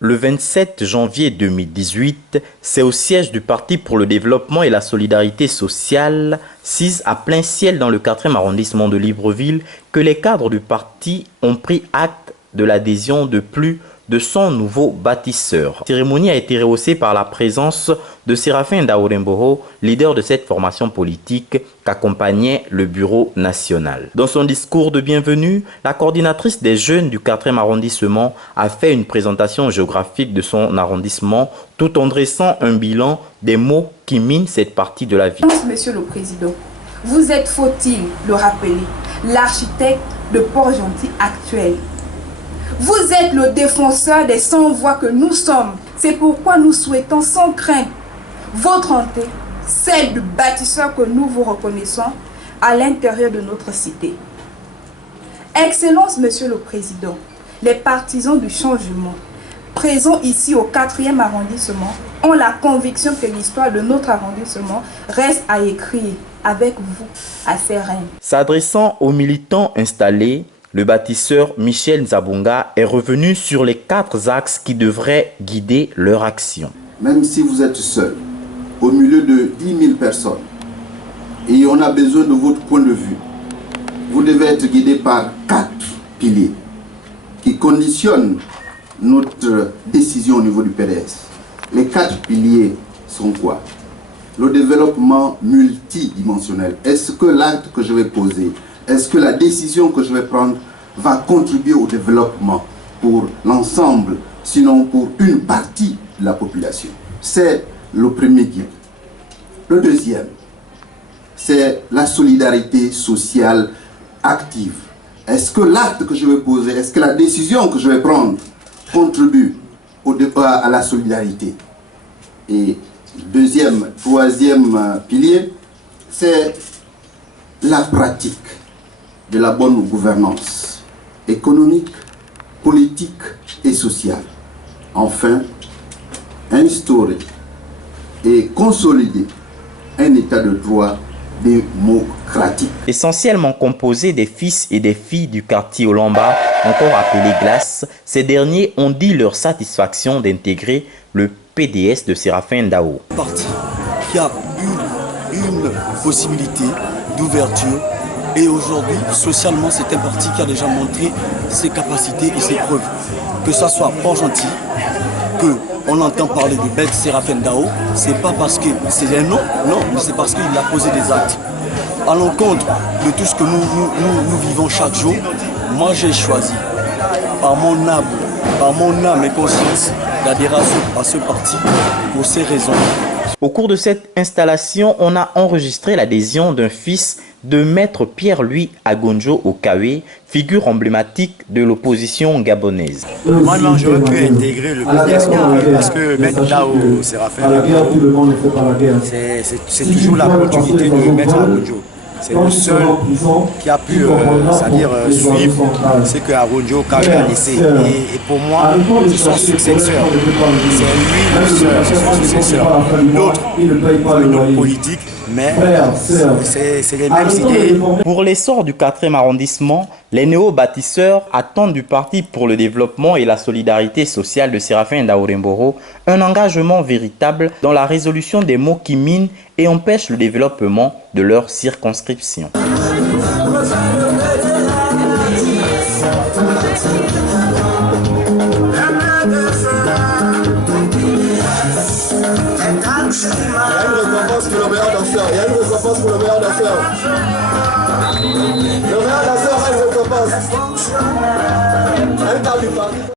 Le 27 janvier 2018, c'est au siège du Parti pour le développement et la solidarité sociale, sise à plein ciel dans le 4e arrondissement de Libreville, que les cadres du parti ont pris acte de l'adhésion de plus de 100 nouveaux bâtisseurs. La cérémonie a été rehaussée par la présence de Séraphin Ndaoremboro, leader de cette formation politique qu'accompagnait le bureau national. Dans son discours de bienvenue, la coordinatrice des jeunes du 4e arrondissement a fait une présentation géographique de son arrondissement tout en dressant un bilan des maux qui minent cette partie de la ville. Monsieur le Président, vous êtes, faut-il le rappeler, l'architecte de Port-Gentil actuel. Vous êtes le défenseur des sans-voix que nous sommes. C'est pourquoi nous souhaitons sans crainte votre entrée, celle du bâtisseur que nous vous reconnaissons à l'intérieur de notre cité. Excellence, Monsieur le Président, les partisans du changement présents ici au 4e arrondissement ont la conviction que l'histoire de notre arrondissement reste à écrire avec vous à ses rênes. S'adressant aux militants installés, le bâtisseur Michel Nzabunga est revenu sur les 4 axes qui devraient guider leur action. Même si vous êtes seul, au milieu de 10 000 personnes, et on a besoin de votre point de vue, vous devez être guidé par 4 piliers qui conditionnent notre décision au niveau du PDS. Les 4 piliers sont quoi? Le développement multidimensionnel. Est-ce que l'acte que je vais poser, est-ce que la décision que je vais prendre va contribuer au développement pour l'ensemble, sinon pour une partie de la population? C'est le premier guide. Le deuxième, c'est la solidarité sociale active. Est-ce que l'acte que je vais poser, est-ce que la décision que je vais prendre contribue à la solidarité? Et troisième pilier, c'est la pratique de la bonne gouvernance économique, politique et sociale. Enfin, instaurer et consolider un état de droit démocratique. Essentiellement composé des fils et des filles du quartier Olamba, encore appelé Glace, ces derniers ont dit leur satisfaction d'intégrer le PDS de Séraphin Ndao. Un parti qui a eu une possibilité d'ouverture et aujourd'hui, socialement, c'est un parti qui a déjà montré ses capacités et ses preuves. Que ce soit Port-Gentil, qu'on entend parler de Bête Séraphin Ndao, c'est pas parce que c'est un nom, non, mais c'est parce qu'il a posé des actes. À l'encontre de tout ce que nous vivons chaque jour, moi j'ai choisi, par mon âme et conscience, d'adhérer à ce parti pour ces raisons. Au cours de cette installation, on a enregistré l'adhésion d'un fils de Maître Pierre-Louis Agonjo Okawe, figure emblématique de l'opposition gabonaise. Moi, j'aurais pu intégrer le PDS parce que Maître Ndao Séraphin, c'est toujours la continuité de Maître Agonjo. C'est le seul qui a pu suivre ce que Agonjo a laissé. Et pour moi, c'est son successeur. C'est lui son successeur. L'autre, une autre politique, mais c'est les mêmes idées. Pour l'essor du 4e arrondissement, les néo-bâtisseurs attendent du Parti pour le développement et la solidarité sociale de Séraphin Ndaoremboro un engagement véritable dans la résolution des maux qui minent et empêchent le développement de leur circonscription. Il y a une récompense pour le meilleur danseur. Le meilleur danseur a une récompense. Un quart du parti.